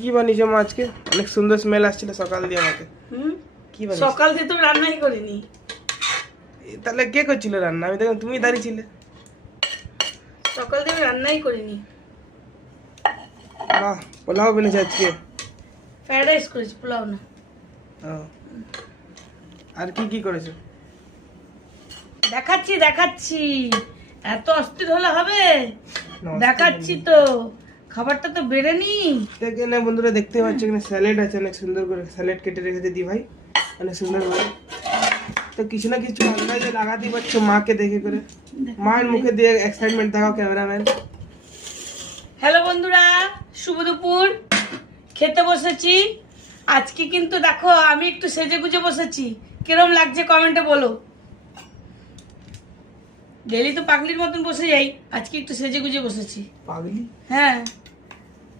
কি বানিয়েছো মা আজকে? অনেক সুন্দর স্মেল আসছিল সকাল দিয়ে আমাকে। কি বানিয়েছো? সকাল দিয়ে তো রান্নাই করিনি। তাহলে কে করছিল রান্না? আমি দেখলাম তুমি দাঁড়িয়ে ছিলে। সকাল দিয়ে আমি রান্নাই করিনি। বাহ, পোলাও বানিয়েছো আজকে? ফ্রাইড রাইস করেছি, পোলাও না। ও, আর কি করেছো? দেখাচ্ছি দেখাচ্ছি, এত অস্থির হলে হবে? নমস্কার দেখাচ্ছি তো, খাবারটা তো বেড়ে নি। এখানে বন্ধুরা দেখতে পাচ্ছ এখানে স্যালাড আছে, অনেক সুন্দর করে স্যালাড কেটে রেখেছে দি ভাই, অনেক সুন্দর করে। তো কিছু না কিছু আন্দাজে লাগাতেই পারছো মাকে দেখে করে। মায়ের মুখে দিয়ে এক্সাইটমেন্ট দেখাও ক্যামেরাম্যান। হ্যালো বন্ধুরা, শুভ দুপুর। খেতে বসেছি আজকে, কিন্তু দেখো আমি একটু সেজে গুজে বসেছি। কিরম লাগছে কমেন্টে বলো। ডেলি তো পাগলির মতন বসে যাই, আজকে একটু সেজে গুজে বসেছি। পাগলি? হ্যাঁ।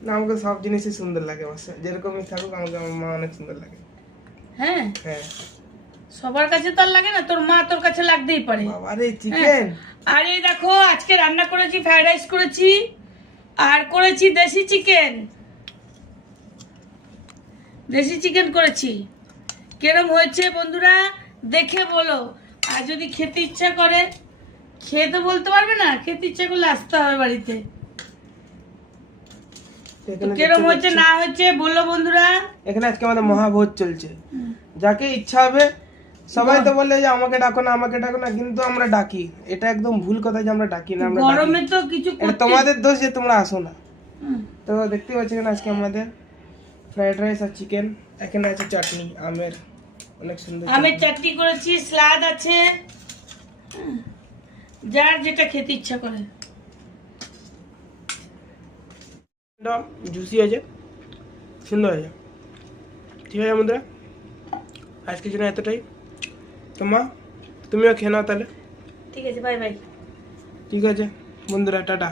না, আমাকে সব জিনিসই সুন্দর লাগে, অবশ্যই যেরকমই থাকুক আমাকে আমার মা অনেক সুন্দর লাগে। হ্যাঁ, হ্যাঁ। সবার কাছে তো আর লাগে না, তোর মা তোর কাছে লাগতেই পারে। বাবারে চিকেন! আর এই দেখো আজকে রান্না করেছি, ফ্রাইড রাইস করেছি আর করেছি দেশি চিকেন। দেশি চিকেন করেছি। কিরম হয়েছে বন্ধুরা দেখে বলো। আর যদি খেতে ইচ্ছা করে, খেয়ে তো বলতে পারবে না, খেতে ইচ্ছা করলে আসতে হবে বাড়িতে। কিরম হয়েছে না হয়েছে বললো বন্ধুরা। এখানে আজকে আমাদের মহাভোজ চলছে। যাকে ইচ্ছা হবে, সবাই তো বলে যে আমাকে ডাকো না আমাকে ডাকো না, কিন্তু আমরা ডাকি। এটা একদম ভুল কথা যে আমরা ডাকি না। আমরা গরমে তো কিছু এটা তোমাদের দোষ যে তোমরা আসো না। তো দেখতে পাচ্ছ এখানে আজকে আমাদের ফ্রাইড রাইস আর চিকেন, এখানে আছে চাটনি আমের, অনেক সুন্দর আমের চাটনি করেছি, স্যালাড আছে, যার যেটা খেতে ইচ্ছা করে। জুসি আছে, সুন্দর আছে। ঠিক আছে বন্ধুরা, আজকের জন্য এতটাই। তো মা তুমিও খেয়ে নাও তাহলে। ঠিক আছে, বাই বাই। ঠিক আছে বন্ধুরা, টাটা।